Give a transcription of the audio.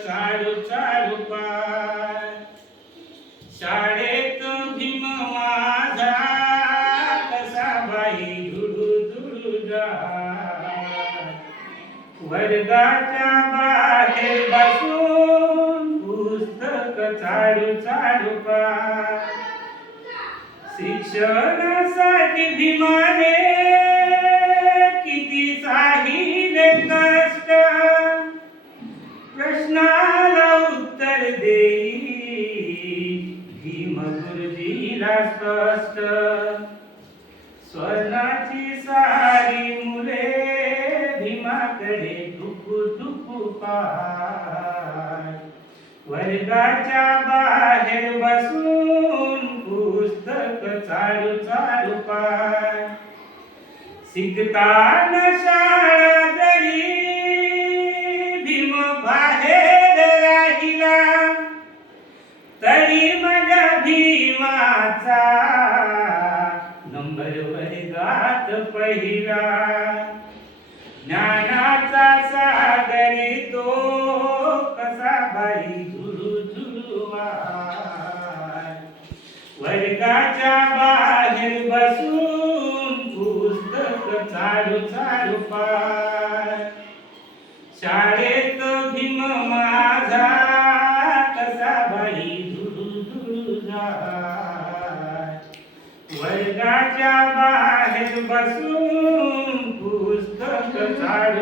चालू चालू पाय. शाळेत भीम माझा कसा बाई धुडू धुडू जा वर्गाच्या बाहेर बसून पुस्तक चालू चाडू पाय. शिक्षणासाठी भीमाने देई भीम गुरुजीला स्पष्ट. स्वर्णाची सारी मुले भीमाकडे टुकू दुख पाय वर्गाच्या बाहेर बसून पुस्तक चालू चालू पाय शिकताना शाळा जरी भीम बाहेर भीमाचा नंबर वर्गात पहिला. ज्ञानाचा सागरी तो कसा बाई झुडू झुडू वर्गाच्या बाहेर बसून पुस्तक चालू चालू पाय शाळेत भीम माझा वर्गाच्या बाहेर बसून पुस्तक झाड